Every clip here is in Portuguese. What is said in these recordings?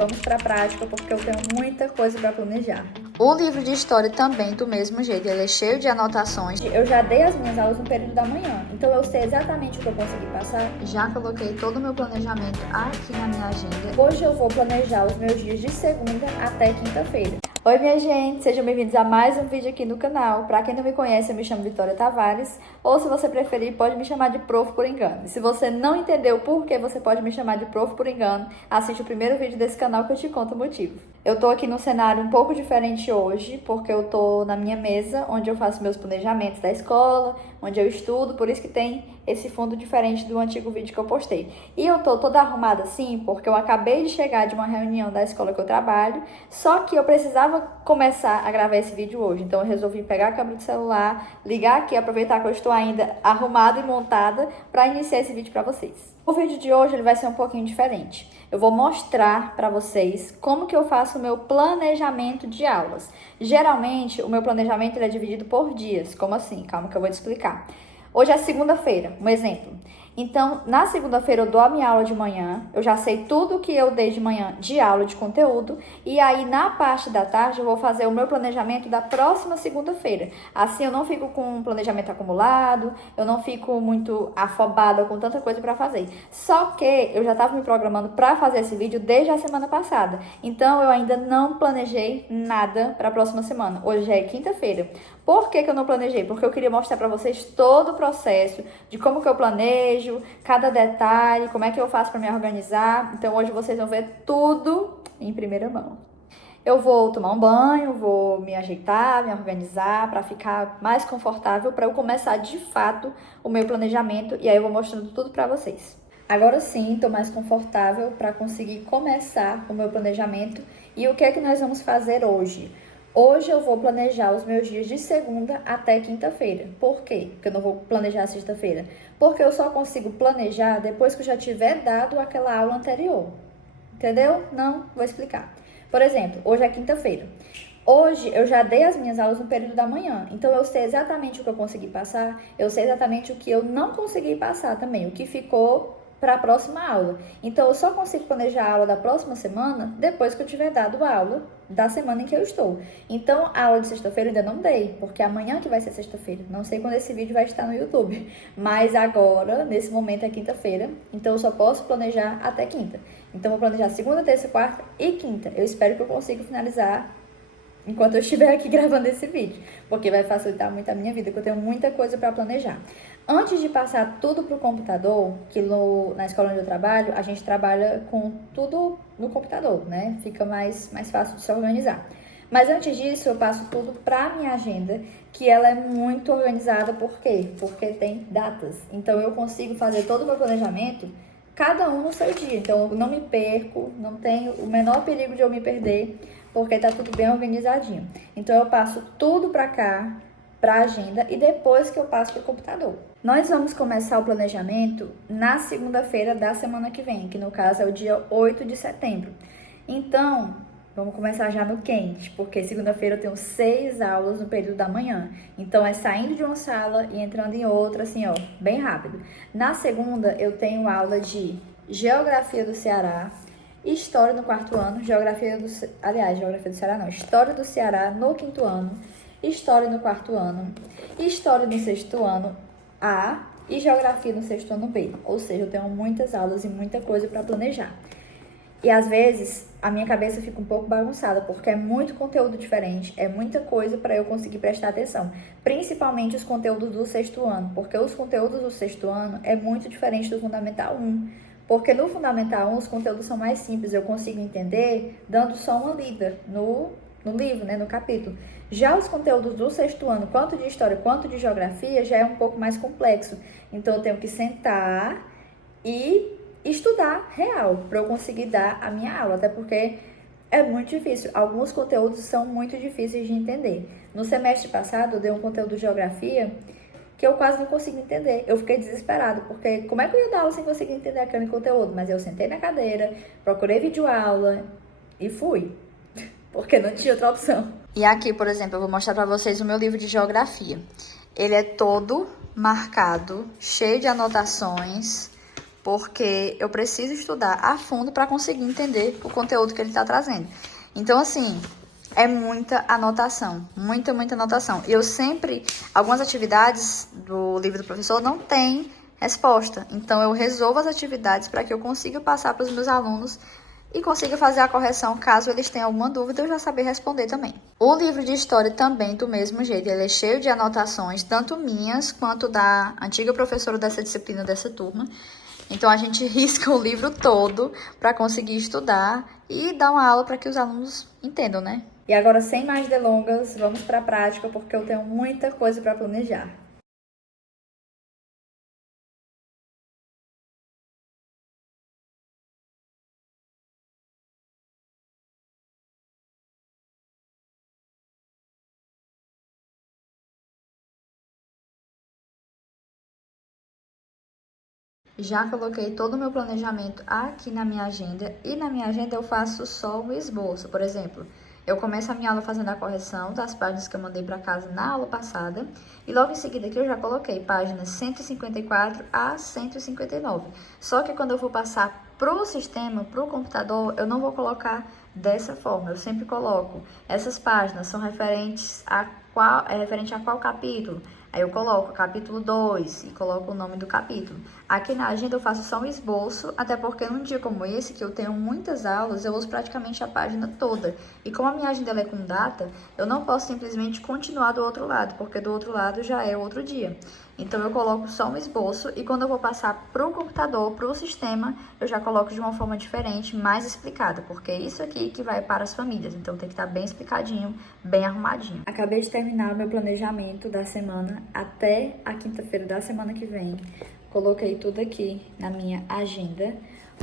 Vamos para a prática, porque eu tenho muita coisa para planejar. O livro de história também do mesmo jeito, ele é cheio de anotações. Eu já dei as minhas aulas no período da manhã, então eu sei exatamente o que eu consegui passar. Já coloquei todo o meu planejamento aqui na minha agenda. Hoje eu vou planejar os meus dias de segunda até quinta-feira. Oi minha gente, sejam bem-vindos a mais um vídeo aqui no canal. Para quem não me conhece, eu me chamo Vitória Tavares, ou se você preferir, pode me chamar de Prof por engano. E se você não entendeu por que você pode me chamar de Prof por engano, assiste o primeiro vídeo desse canal que eu te conto o motivo. Eu tô aqui num cenário um pouco diferente hoje, porque eu tô na minha mesa, onde eu faço meus planejamentos da escola, onde eu estudo, por isso que tem esse fundo diferente do antigo vídeo que eu postei. E eu tô toda arrumada assim, porque eu acabei de chegar de uma reunião da escola que eu trabalho, só que eu precisava começar a gravar esse vídeo hoje, então eu resolvi pegar a câmera do celular, ligar aqui, aproveitar que eu estou ainda arrumada e montada para iniciar esse vídeo para vocês. O vídeo de hoje ele vai ser um pouquinho diferente. Eu vou mostrar para vocês como que eu faço o meu planejamento de aulas. Geralmente, o meu planejamento ele é dividido por dias. Como assim? Calma que eu vou te explicar. Hoje é segunda-feira, um exemplo. Então, na segunda-feira eu dou a minha aula de manhã, eu já sei tudo que eu dei de manhã de aula de conteúdo, e aí na parte da tarde eu vou fazer o meu planejamento da próxima segunda-feira. Assim eu não fico com um planejamento acumulado, eu não fico muito afobada com tanta coisa para fazer. Só que eu já estava me programando para fazer esse vídeo desde a semana passada, então eu ainda não planejei nada para a próxima semana. Hoje é quinta-feira. Por que eu não planejei? Porque eu queria mostrar para vocês todo o processo de como que eu planejo, cada detalhe, como é que eu faço para me organizar. Então hoje vocês vão ver tudo em primeira mão. Eu vou tomar um banho, vou me ajeitar, me organizar para ficar mais confortável para eu começar de fato o meu planejamento e aí eu vou mostrando tudo para vocês. Agora sim, estou mais confortável para conseguir começar o meu planejamento e o que é que nós vamos fazer hoje? Hoje eu vou planejar os meus dias de segunda até quinta-feira. Por quê? Porque eu não vou planejar sexta-feira. Porque eu só consigo planejar depois que eu já tiver dado aquela aula anterior. Entendeu? Não? Vou explicar. Por exemplo, hoje é quinta-feira. Hoje eu já dei as minhas aulas no período da manhã. Então eu sei exatamente o que eu consegui passar. Eu sei exatamente o que eu não consegui passar também. O que ficou para a próxima aula. Então, eu só consigo planejar a aula da próxima semana depois que eu tiver dado a aula da semana em que eu estou. Então, a aula de sexta-feira eu ainda não dei, porque amanhã que vai ser sexta-feira. Não sei quando esse vídeo vai estar no YouTube, mas agora, nesse momento, é quinta-feira. Então, eu só posso planejar até quinta. Então, eu vou planejar segunda, terça, quarta e quinta. Eu espero que eu consiga finalizar enquanto eu estiver aqui gravando esse vídeo, porque vai facilitar muito a minha vida, que eu tenho muita coisa para planejar. Antes de passar tudo para o computador, que na escola onde eu trabalho, a gente trabalha com tudo no computador, né? Fica mais fácil de se organizar. Mas antes disso, eu passo tudo para a minha agenda, que ela é muito organizada. Por quê? Porque tem datas. Então, eu consigo fazer todo o meu planejamento, cada um no seu dia. Então, eu não me perco, não tenho o menor perigo de eu me perder, porque tá tudo bem organizadinho. Então, eu passo tudo para cá, para a agenda, e depois que eu passo para o computador. Nós vamos começar o planejamento na segunda-feira da semana que vem, que no caso é o dia 8 de setembro. Então, vamos começar já no quente, porque segunda-feira eu tenho 6 aulas no período da manhã. Então, é saindo de uma sala e entrando em outra, assim, ó, bem rápido. Na segunda, eu tenho aula de Geografia do Ceará, História no quarto ano, Geografia do Ceará não, História do Ceará no quinto ano, História no quarto ano, História no sexto ano A e Geografia no sexto ano B. Ou seja, eu tenho muitas aulas e muita coisa para planejar. E às vezes a minha cabeça fica um pouco bagunçada, porque é muito conteúdo diferente, é muita coisa para eu conseguir prestar atenção. Principalmente os conteúdos do sexto ano, porque os conteúdos do sexto ano é muito diferente do Fundamental 1. Porque no Fundamental 1 os conteúdos são mais simples, eu consigo entender dando só uma lida no livro, né, no capítulo. Já os conteúdos do sexto ano, quanto de história quanto de geografia, já é um pouco mais complexo. Então eu tenho que sentar e estudar real para eu conseguir dar a minha aula, até porque é muito difícil. Alguns conteúdos são muito difíceis de entender. No semestre passado eu dei um conteúdo de geografia que eu quase não consegui entender. Eu fiquei desesperada, porque como é que eu ia dar aula sem conseguir entender aquele conteúdo? Mas eu sentei na cadeira, procurei videoaula e fui, porque não tinha outra opção. E aqui, por exemplo, eu vou mostrar para vocês o meu livro de geografia. Ele é todo marcado, cheio de anotações, porque eu preciso estudar a fundo para conseguir entender o conteúdo que ele está trazendo. Então, assim, é muita anotação, muita anotação. E eu sempre, algumas atividades do livro do professor não tem resposta. Então, eu resolvo as atividades para que eu consiga passar para os meus alunos e consiga fazer a correção caso eles tenham alguma dúvida, eu já saber responder também. O livro de história também, do mesmo jeito, ele é cheio de anotações, tanto minhas quanto da antiga professora dessa disciplina dessa turma. Então, a gente risca o livro todo para conseguir estudar e dar uma aula para que os alunos entendam, né? E agora, sem mais delongas, vamos para a prática, porque eu tenho muita coisa para planejar. Já coloquei todo o meu planejamento aqui na minha agenda e na minha agenda eu faço só o esboço. Por exemplo, eu começo a minha aula fazendo a correção das páginas que eu mandei para casa na aula passada e logo em seguida aqui eu já coloquei páginas 154 a 159. Só que quando eu vou passar pro sistema, pro computador, eu não vou colocar dessa forma. Eu sempre coloco essas páginas são referentes a referente a qual capítulo. Aí eu coloco capítulo 2 e coloco o nome do capítulo. Aqui na agenda eu faço só um esboço, até porque num dia como esse, que eu tenho muitas aulas, eu uso praticamente a página toda. E como a minha agenda ela é com data, eu não posso simplesmente continuar do outro lado, porque do outro lado já é outro dia. Então eu coloco só um esboço e quando eu vou passar para o computador, para o sistema, eu já coloco de uma forma diferente, mais explicada, porque é isso aqui que vai para as famílias, então tem que estar bem explicadinho, bem arrumadinho. Acabei de terminar o meu planejamento da semana até a quinta-feira da semana que vem. Coloquei tudo aqui na minha agenda.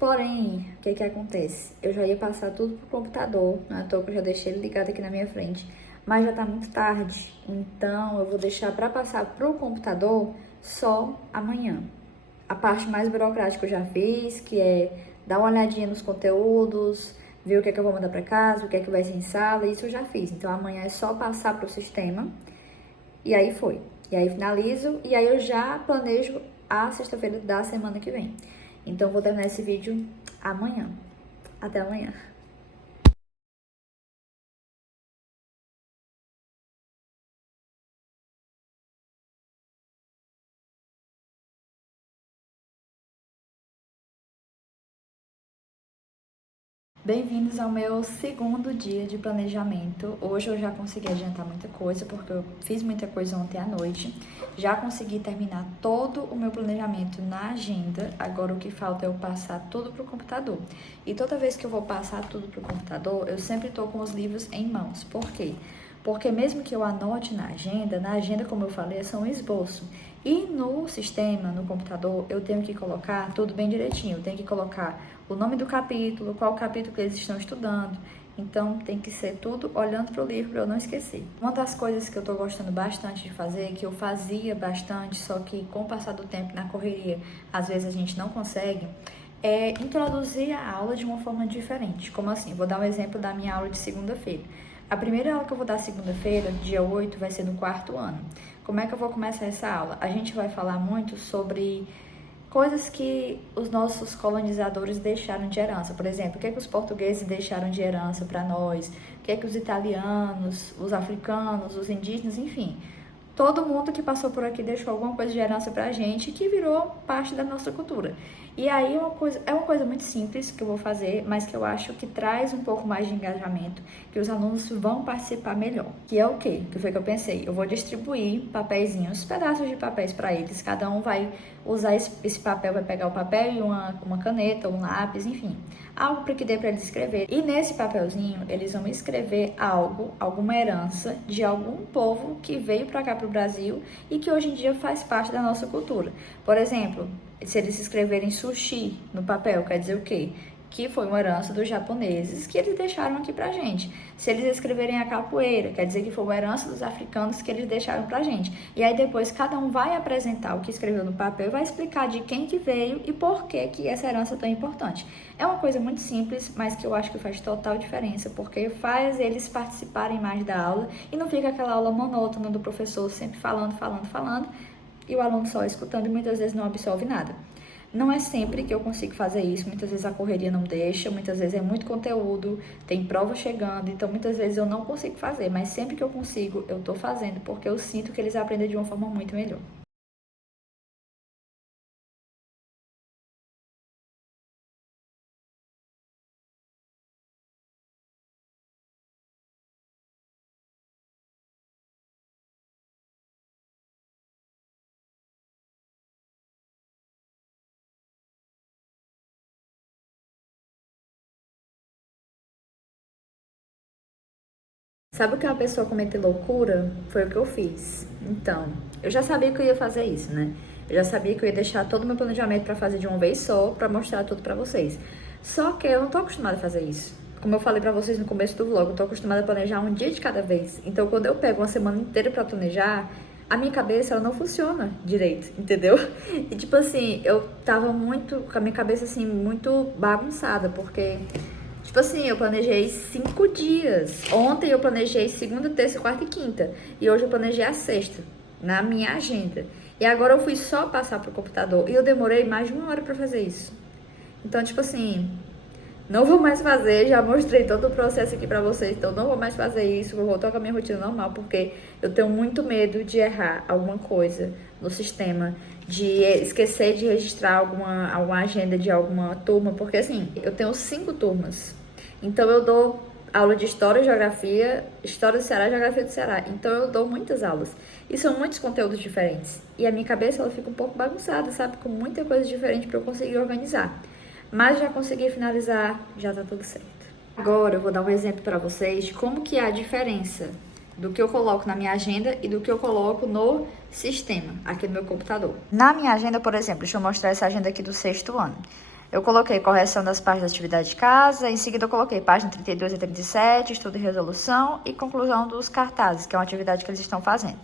Porém, o que acontece? Eu já ia passar tudo pro computador, não é à toa que eu já deixei ele ligado aqui na minha frente. Mas já tá muito tarde, então eu vou deixar para passar pro computador só amanhã. A parte mais burocrática eu já fiz, que é dar uma olhadinha nos conteúdos, ver o que é que eu vou mandar para casa, o que é que vai ser em sala, isso eu já fiz. Então amanhã é só passar pro sistema e aí foi. E aí finalizo e aí eu já planejo a sexta-feira da semana que vem. Então vou terminar esse vídeo amanhã. Até amanhã. Bem-vindos ao meu segundo dia de planejamento. Hoje eu já consegui adiantar muita coisa, porque eu fiz muita coisa ontem à noite. Já consegui terminar todo o meu planejamento na agenda. Agora o que falta é eu passar tudo para o computador. E toda vez que eu vou passar tudo para o computador, eu sempre estou com os livros em mãos. Por quê? Porque mesmo que eu anote na agenda, como eu falei, é só um esboço. E no sistema, no computador, eu tenho que colocar tudo bem direitinho. Eu tenho que colocar o nome do capítulo, qual capítulo que eles estão estudando. Então, tem que ser tudo olhando para o livro para eu não esquecer. Uma das coisas que eu estou gostando bastante de fazer, que eu fazia bastante, só que com o passar do tempo na correria, às vezes a gente não consegue, é introduzir a aula de uma forma diferente. Como assim? Vou dar um exemplo da minha aula de segunda-feira. A primeira aula que eu vou dar segunda-feira, dia 8, vai ser no 4º ano. Como é que eu vou começar essa aula? A gente vai falar muito sobre coisas que os nossos colonizadores deixaram de herança. Por exemplo, o que os portugueses deixaram de herança para nós, o que os italianos, os africanos, os indígenas, enfim. Todo mundo que passou por aqui deixou alguma coisa de herança pra gente que virou parte da nossa cultura. E aí é uma coisa muito simples que eu vou fazer, mas que eu acho que traz um pouco mais de engajamento, que os alunos vão participar melhor. Que é o quê? Que foi que eu pensei? Eu vou distribuir papeizinhos, pedaços de papéis para eles. Cada um vai usar esse papel, vai pegar o papel e uma caneta, um lápis, enfim. Algo para que dê para eles escrever. E nesse papelzinho, eles vão escrever algo, alguma herança de algum povo que veio para cá, para o Brasil, e que hoje em dia faz parte da nossa cultura. Por exemplo, se eles escreverem sushi no papel, quer dizer o quê? Que foi uma herança dos japoneses que eles deixaram aqui pra gente. Se eles escreverem a capoeira, quer dizer que foi uma herança dos africanos que eles deixaram pra gente. E aí depois cada um vai apresentar o que escreveu no papel e vai explicar de quem que veio e por que essa herança é tão importante. É uma coisa muito simples, mas que eu acho que faz total diferença, porque faz eles participarem mais da aula e não fica aquela aula monótona do professor sempre falando, e o aluno só escutando e muitas vezes não absorve nada. Não é sempre que eu consigo fazer isso, muitas vezes a correria não deixa, muitas vezes é muito conteúdo, tem prova chegando, então muitas vezes eu não consigo fazer, mas sempre que eu consigo, eu tô fazendo, porque eu sinto que eles aprendem de uma forma muito melhor. Sabe o que uma pessoa cometer loucura? Foi o que eu fiz. Então, eu já sabia que eu ia fazer isso, né? Eu já sabia que eu ia deixar todo o meu planejamento pra fazer de uma vez só, pra mostrar tudo pra vocês. Só que eu não tô acostumada a fazer isso. Como eu falei pra vocês no começo do vlog, eu tô acostumada a planejar um dia de cada vez. Então, quando eu pego uma semana inteira pra planejar, a minha cabeça, ela não funciona direito, entendeu? E tipo assim, eu tava muito, com a minha cabeça assim, muito bagunçada, porque tipo assim, eu planejei 5 dias. Ontem eu planejei segunda, terça, quarta e quinta. E hoje eu planejei a sexta, na minha agenda. E agora eu fui só passar pro computador. E eu demorei mais de 1 hora pra fazer isso. Então, tipo assim, não vou mais fazer. Já mostrei todo o processo aqui pra vocês. Então, não vou mais fazer isso. Vou voltar com a minha rotina normal. Porque eu tenho muito medo de errar alguma coisa no sistema. De esquecer de registrar alguma agenda de alguma turma. Porque, assim, eu tenho 5 turmas. Então, eu dou aula de História e Geografia, História do Ceará e Geografia do Ceará. Então, eu dou muitas aulas. E são muitos conteúdos diferentes. E a minha cabeça, ela fica um pouco bagunçada, sabe? Com muita coisa diferente para eu conseguir organizar. Mas já consegui finalizar, já tá tudo certo. Agora, eu vou dar um exemplo para vocês de como que é a diferença do que eu coloco na minha agenda e do que eu coloco no sistema, aqui no meu computador. Na minha agenda, por exemplo, deixa eu mostrar essa agenda aqui do 6º ano. Eu coloquei correção das páginas da atividade de casa, em seguida eu coloquei página 32 e 37, estudo e resolução e conclusão dos cartazes, que é uma atividade que eles estão fazendo.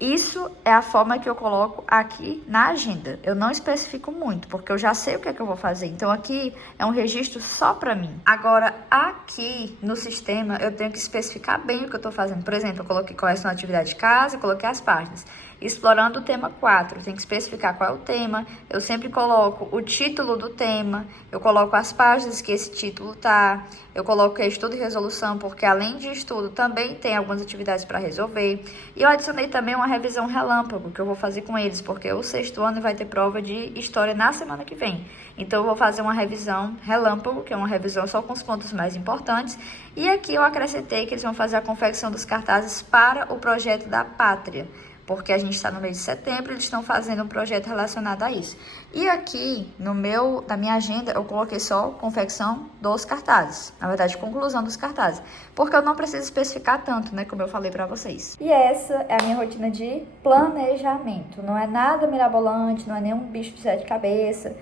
Isso é a forma que eu coloco aqui na agenda. Eu não especifico muito, porque eu já sei o que é que eu vou fazer. Então, aqui é um registro só para mim. Agora, aqui no sistema, eu tenho que especificar bem o que eu estou fazendo. Por exemplo, eu coloquei correção da atividade de casa, eu coloquei as páginas. Explorando o tema 4, tem que especificar qual é o tema. Eu sempre coloco o título do tema, eu coloco as páginas que esse título tá, eu coloco estudo e resolução, porque além de estudo, também tem algumas atividades para resolver. E eu adicionei também uma revisão relâmpago, que eu vou fazer com eles, porque o 6º ano vai ter prova de história na semana que vem. Então, eu vou fazer uma revisão relâmpago, que é uma revisão só com os pontos mais importantes. E aqui eu acrescentei que eles vão fazer a confecção dos cartazes para o projeto da Pátria, porque a gente está no mês de setembro, eles estão fazendo um projeto relacionado a isso. E aqui, na minha agenda, eu coloquei só confecção dos cartazes. Na verdade, conclusão dos cartazes. Porque eu não preciso especificar tanto, né, como eu falei pra vocês. E essa é a minha rotina de planejamento. Não é nada mirabolante, não é nenhum bicho de 7 cabeças.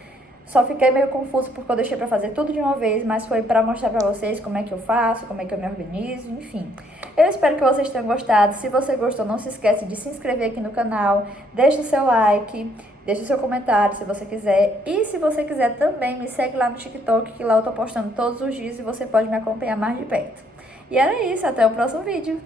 Só fiquei meio confuso porque eu deixei pra fazer tudo de uma vez, mas foi pra mostrar pra vocês como é que eu faço, como é que eu me organizo, enfim. Eu espero que vocês tenham gostado. Se você gostou, não se esquece de se inscrever aqui no canal, deixa o seu like, deixa o seu comentário se você quiser. E se você quiser também, me segue lá no TikTok, que lá eu tô postando todos os dias e você pode me acompanhar mais de perto. E era isso, até o próximo vídeo.